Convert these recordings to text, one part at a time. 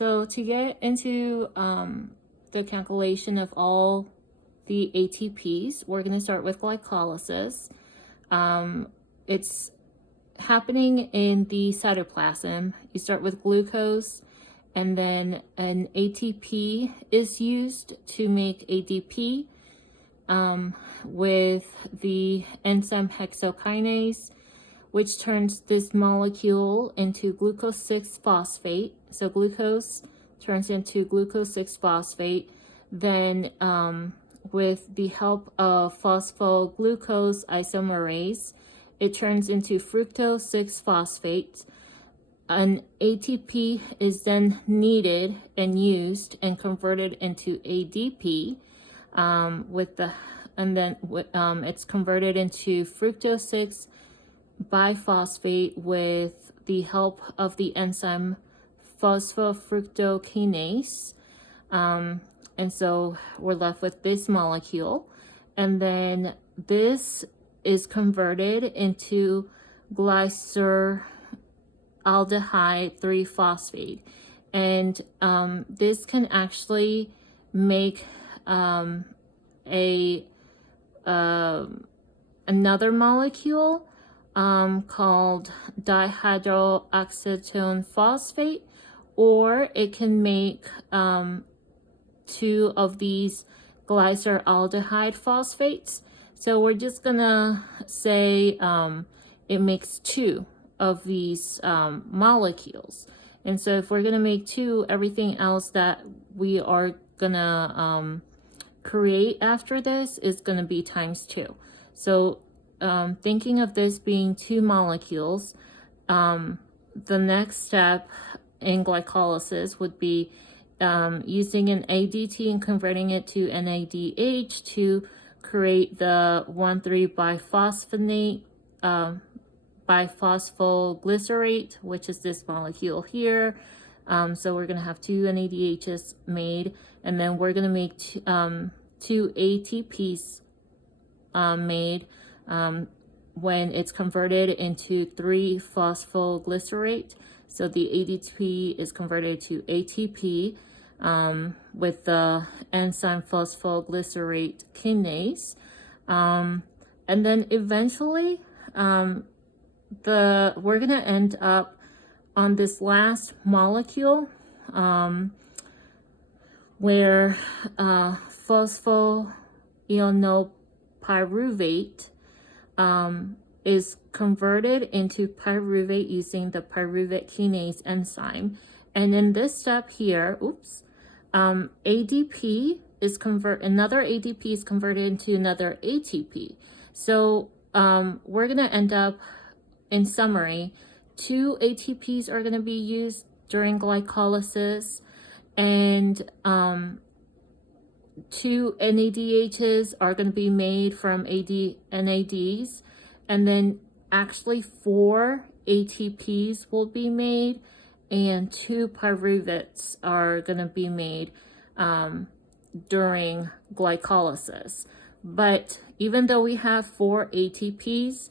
So to get into the calculation of all the ATPs, we're going to start with glycolysis. It's happening in the cytoplasm. You start with glucose, and then an ATP is used to make ADP with the enzyme hexokinase, which turns this molecule into glucose 6-phosphate. So glucose turns into glucose 6-phosphate. Then with the help of phosphoglucose isomerase, it turns into fructose 6-phosphate. An ATP is then needed and used and converted into ADP it's converted into fructose 6 biphosphate with the help of the enzyme phosphofructokinase. And so we're left with this molecule. And then this is converted into glyceraldehyde 3-phosphate. And this can actually make another molecule called dihydroacetone phosphate, or it can make two of these glyceraldehyde phosphates. So we're just gonna say it makes two of these molecules. And so if we're gonna make two, everything else that we are gonna create after this is gonna be times 2. So thinking of this being two molecules, the next step in glycolysis would be using an ADT and converting it to NADH to create the 1,3-biphosphonate biphosphoglycerate, which is this molecule here. So we're gonna have two NADHs made, and then we're gonna make two ATPs made when it's converted into 3-phosphoglycerate. So the ADP is converted to ATP with the enzyme phosphoglycerate kinase. And then eventually we're gonna end up on this last molecule where phosphoionopyruvate is converted into pyruvate using the pyruvate kinase enzyme. And in this step here, another ADP is converted into another ATP. So we're gonna end up, in summary, 2 ATPs are gonna be used during glycolysis, and 2 NADHs are going to be made from NADs, and then actually 4 ATPs will be made, and 2 pyruvates are going to be made during glycolysis. But even though we have 4 ATPs,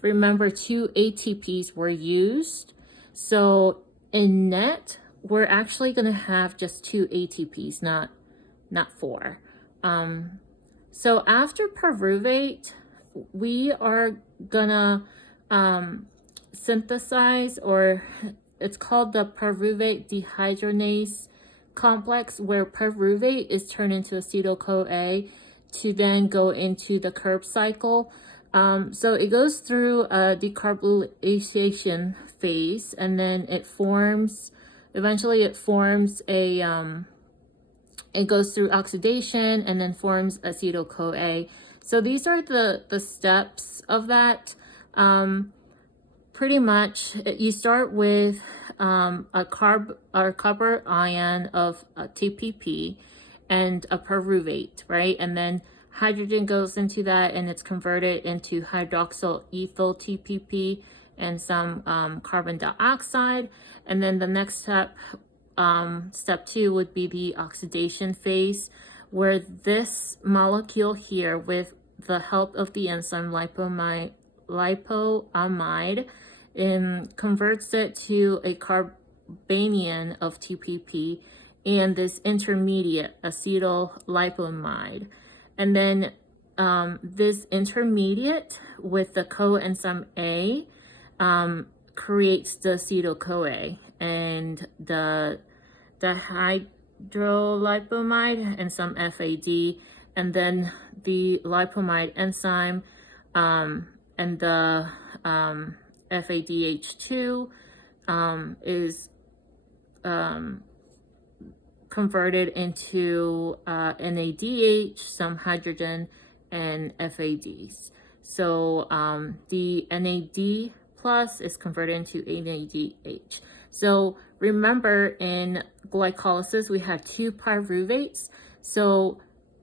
remember 2 ATPs were used. So in net, we're actually going to have just 2 ATPs, not 4. So after pyruvate, we are gonna synthesize, or it's called the pyruvate dehydrogenase complex, where pyruvate is turned into acetyl-CoA to then go into the Krebs cycle. So it goes through a decarbonylation phase, and then eventually it forms it goes through oxidation and then forms acetyl-CoA. So these are the steps of that. Pretty much, you start with a copper ion of TPP and a pyruvate, right? And then hydrogen goes into that, and it's converted into hydroxyl ethyl TPP and some carbon dioxide. And then the next step, step 2, would be the oxidation phase, where this molecule here, with the help of the enzyme lipoamide, converts it to a carbanion of TPP and this intermediate acetylipomide. And then this intermediate with the coenzyme A creates the acetyl-CoA, and the hydrolipomide and some FAD, and then the lipomide enzyme and the FADH2 is converted into NADH, some hydrogen, and FADs. So the NAD plus is converted into NADH. So remember, in glycolysis, we have two pyruvates. So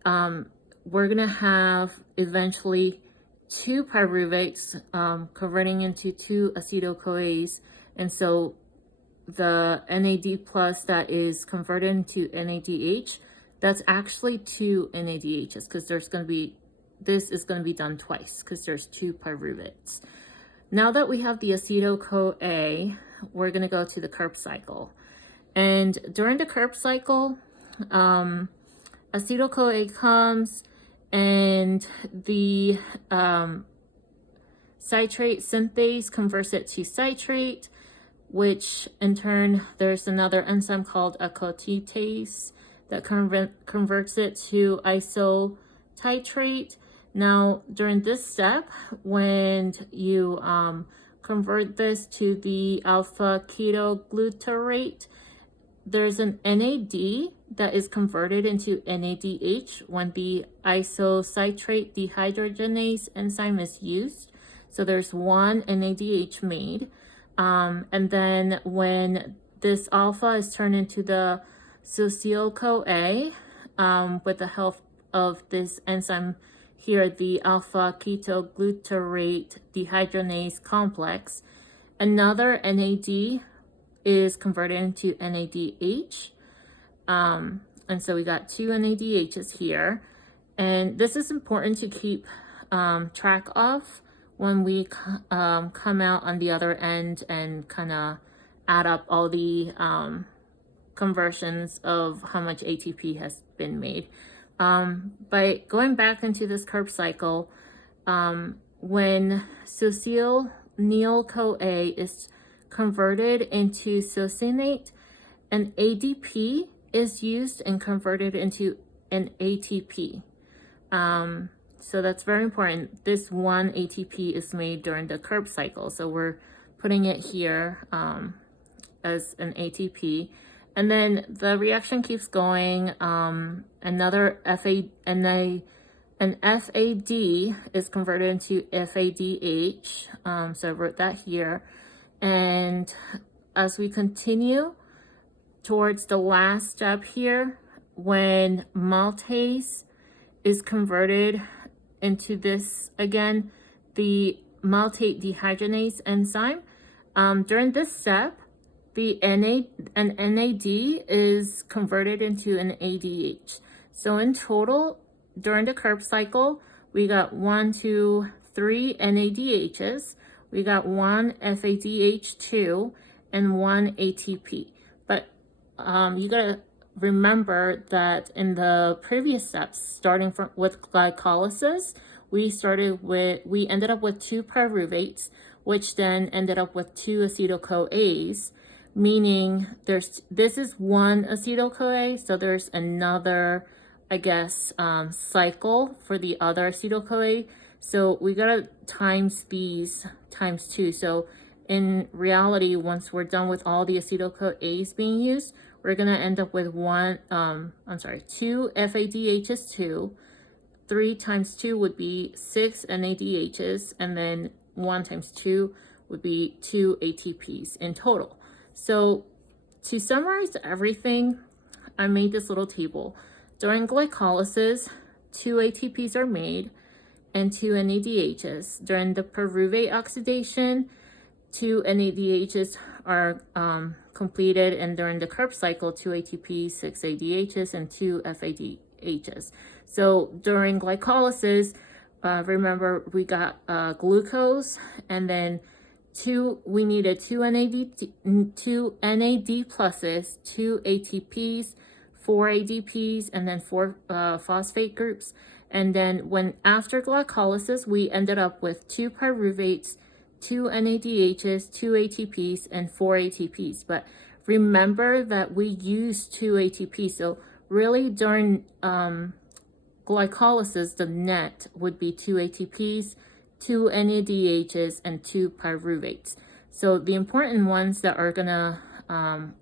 we're gonna have eventually two pyruvates converting into two acetyl-CoAs. And so the NAD plus that is converted into NADH, that's actually two NADHs, because this is going to be done twice because there's two pyruvates. Now that we have the acetyl-CoA, we're going to go to the Krebs cycle. And during the Krebs cycle, acetyl-CoA comes and the citrate synthase converts it to citrate, which in turn, there's another enzyme called acetylase that converts it to isotitrate. Now, during this step, when you convert this to the alpha ketoglutarate, there's an NAD that is converted into NADH when the isocitrate dehydrogenase enzyme is used. So there's one NADH made. And then when this alpha is turned into the acetyl-CoA with the help of this enzyme here, the alpha ketoglutarate dehydrogenase complex, another NAD is converted into NADH. And so we got two NADHs here. And this is important to keep track of when we come out on the other end and kind of add up all the conversions of how much ATP has been made. By going back into this Krebs cycle, when succinyl-CoA is converted into succinate, an ADP is used and converted into an ATP. So that's very important. This one ATP is made during the Krebs cycle. So we're putting it here as an ATP. And then the reaction keeps going. Another an FAD is converted into FADH. So I wrote that here. And as we continue towards the last step here, when maltase is converted into this, again, the maltate dehydrogenase enzyme, during this step, the NAD is converted into an ADH. So in total, during the Krebs cycle, we got 1, 2, 3 NADHs, we got one FADH2, and one ATP. But you gotta remember that in the previous steps, starting with glycolysis, we ended up with two pyruvates, which then ended up with two acetyl-CoAs, meaning this is one acetyl-CoA, so there's another, I guess, cycle for the other acetyl-CoA. So we gotta times these times 2. So in reality, once we're done with all the acetyl-CoAs being used, we're gonna end up with two FADHs2, 3 times 2 would be 6 NADHs, and then 1 times 2 would be 2 ATPs in total. So to summarize everything, I made this little table. During glycolysis, 2 ATPs are made and 2 NADHs. During the pyruvate oxidation, 2 NADHs are completed, and during the Krebs cycle, 2 ATPs, 6 ADHs, and 2 FADHs. So during glycolysis, remember we got glucose, and then we needed two NAD pluses, 2 ATPs, 4 ADPs, and then 4 phosphate groups. And then after glycolysis, we ended up with 2 pyruvates, 2 NADHs, 2 ATPs, and 4 ATPs. But remember that we used 2 ATPs. So really during glycolysis, the net would be 2 ATPs, 2 NADHs, and 2 pyruvates. So the important ones that are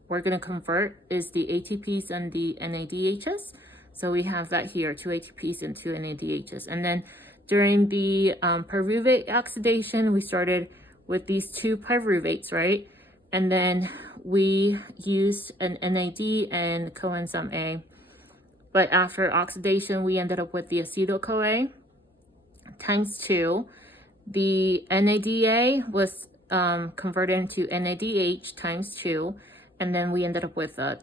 we're gonna convert is the ATPs and the NADHs. So we have that here, 2 ATPs and 2 NADHs. And then during the pyruvate oxidation, we started with these 2 pyruvates, right? And then we used an NAD and coenzyme A. But after oxidation, we ended up with the acetyl-CoA times 2. The NADA was converted into NADH times 2, and then we ended up with a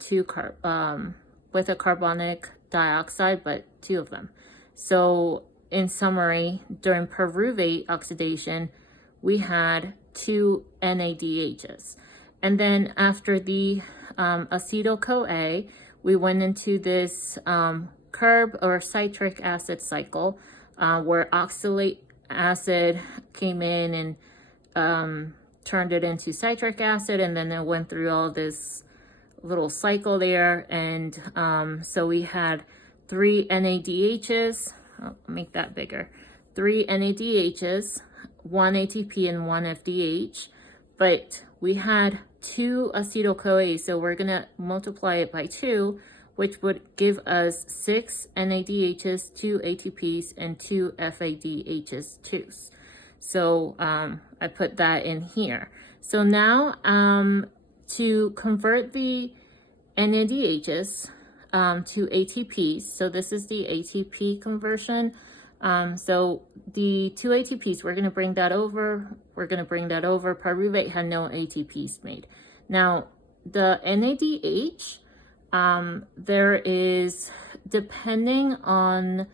carbonic dioxide, but 2 of them. So in summary, during pyruvate oxidation, we had 2 NADHs. And then after the acetyl-CoA, we went into this carb or citric acid cycle where oxalate acid came in and turned it into citric acid, and then it went through all this little cycle there. And so we had 3 NADHs, I'll make that bigger, 3 NADHs, 1 ATP and 1 FDH, but we had 2 acetyl-CoA, so we're gonna multiply it by 2, which would give us 6 NADHs, 2 ATPs, and 2 FADHs too. So I put that in here. So now to convert the NADHs to ATPs, so this is the ATP conversion. So the 2 ATPs, we're gonna bring that over. Pyruvate had no ATPs made. Now the NADH, there is, depending on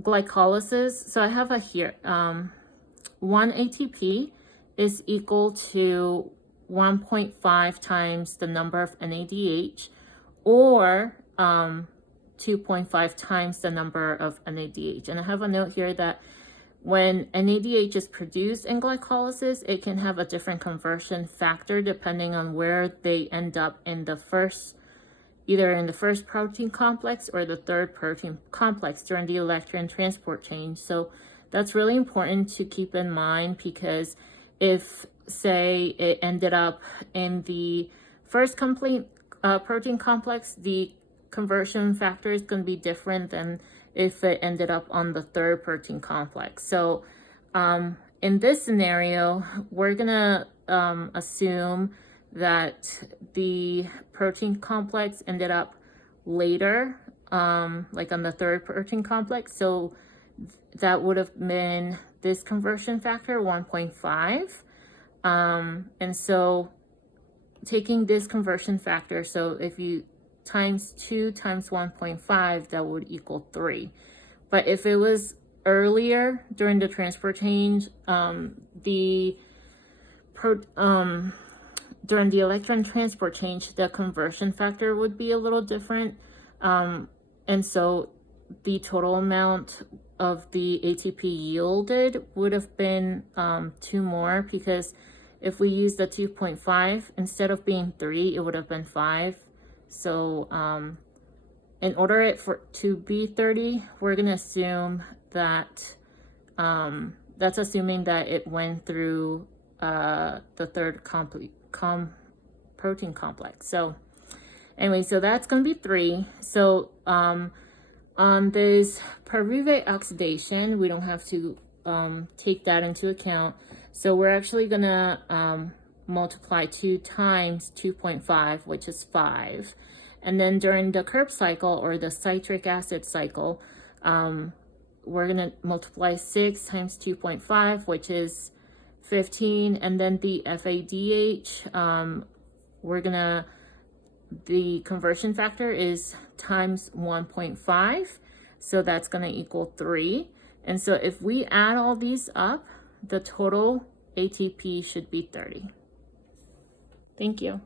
glycolysis, so I have a here, 1 ATP is equal to 1.5 times the number of NADH, or 2.5 times the number of NADH. And I have a note here that when NADH is produced in glycolysis, it can have a different conversion factor depending on where they end up in the first, either in the first protein complex or the third protein complex during the electron transport change. So that's really important to keep in mind, because if, say, it ended up in the first complete protein complex, the conversion factor is going to be different than if it ended up on the third protein complex. So in this scenario, we're gonna assume that the protein complex ended up later, like on the third protein complex. So that would have been this conversion factor, 1.5. And so taking this conversion factor, so if you times 2 times 1.5, that would equal 3. But if it was earlier during the transport change, during the electron transport change, the conversion factor would be a little different. And so the total amount of the ATP yielded would have been 2 more, because if we use the 2.5, instead of being 3, it would have been 5. So in order to be 30, we're going to assume that that's assuming that it went through the third protein complex. So anyway, so that's going to be 3. So on this pyruvate oxidation, we don't have to take that into account. So we're actually going to multiply 2 times 2.5, which is 5. And then during the Krebs cycle, or the citric acid cycle, we're going to multiply 6 times 2.5, which is 15. And then the FADH, the conversion factor is times 1.5. So that's going to equal 3. And so if we add all these up, the total ATP should be 30. Thank you.